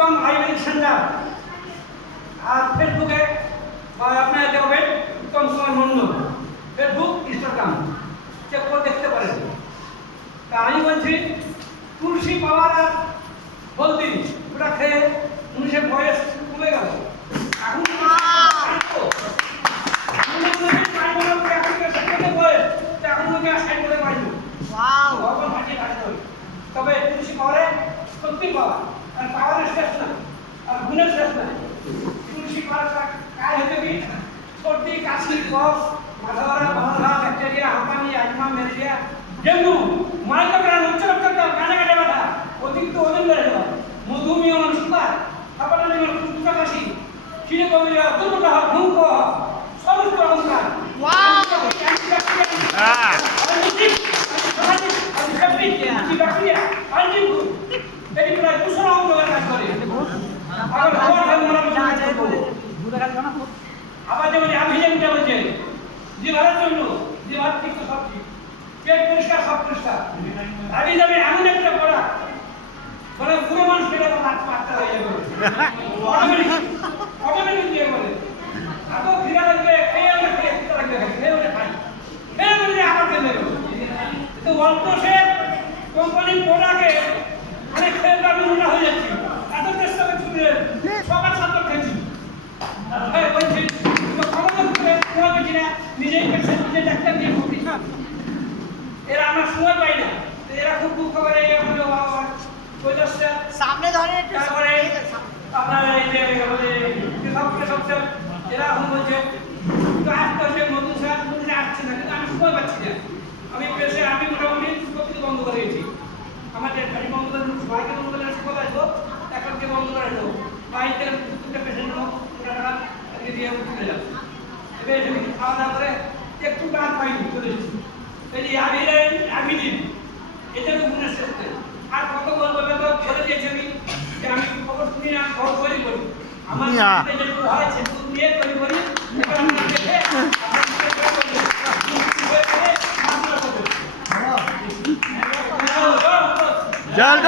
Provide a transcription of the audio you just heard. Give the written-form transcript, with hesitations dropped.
উত্তম Ayurvedic centre. আর ফেসবুকে আপনারা দেখবেন Uttam Kumar Mandal, Facebook Instagram check করে দেখতে পারেন। তা আমি বলছি তুলসী পাওয়ার আর হলদি ওটা খেয়ে মানুষের বয়স কমে গেল। এখন তবে তুলসী পাওয়ারে সত্যি পাওয়া আর পাওয়ারের শেষ না আর গুণের শেষ না। তুলসী পাওয়ারটা কাজ হতে কি সর্দি কাশি কফ মাথা ধরা মহাধা ব্যাকটেরিয়া হাঁপানি আজমা ম্যালেরিয়া ডেঙ্গু মারাত্মক উচ্চ রক্তচাপ কানে ব্যথা অতিরিক্ত ওজন বেড়ে যাওয়া মধুমেহ সুগার হাঁপানি উচ্চাকাশি ক্ষীণ কবিরা দুর্বলতা ভূক সমস্ত অলঙ্কার আবার যেমন আভিজামিটা বলছে জিভার জন্য জিভার ঠিক তো সব ঠিক, পেট পরিষ্কার সব পরিষ্কার। আভিজামি এমন একটা পড়া মানে পুরো মানুষ পেটে পাত্তা হয়ে যাবে অটোমেটিক দিয়ে বলে এত খিদা লাগবে খেয়ে আমরা খেয়ে খিদা লাগবে খেয়ে ওটা খাই খেয়ে বলে আবার খেয়ে দেবে। কিন্তু অল্প সে কোম্পানির প্রোডাক্টে অনেক খেয়ে আমি মোটা হয়ে যাচ্ছি এত চেষ্টা করছি সবার সাথে খেয়েছি বলছি নিজেই নিজে ডাক্তার দিয়ে ভর্তি এরা আমরা সময় পাই না এরা খুব দুঃখ করে সামনে ধরে তারপরে আপনার এই যে সবচেয়ে এরা এখন বলছে আসতে আসে নতুন স্যার নতুন আসছে না কিন্তু আমি সময় পাচ্ছি না। আমি পেশে আমি মোটামুটি প্রতিদিন বন্ধ করে দিয়েছি আমাদের গাড়ি বন্ধ করে সবাইকে বন্ধ করে সময় আসবো এখনকে বন্ধ করে আসবো বাড়িতে দুটো পেশেন্ট হোক দিয়ে উঠে যাবো এবার এসে খাওয়া দাওয়া করে একটু গান পাইনি চলে এসেছি এই যে আমি দিন এটারও গুণের শেষ নেই। আর কত বলবো তো বলে দিয়েছি আমি যে আমি খবর শুনি না খবর তৈরি করি আমার যেটুকু হয়েছে নিয়ে তৈরি করি জল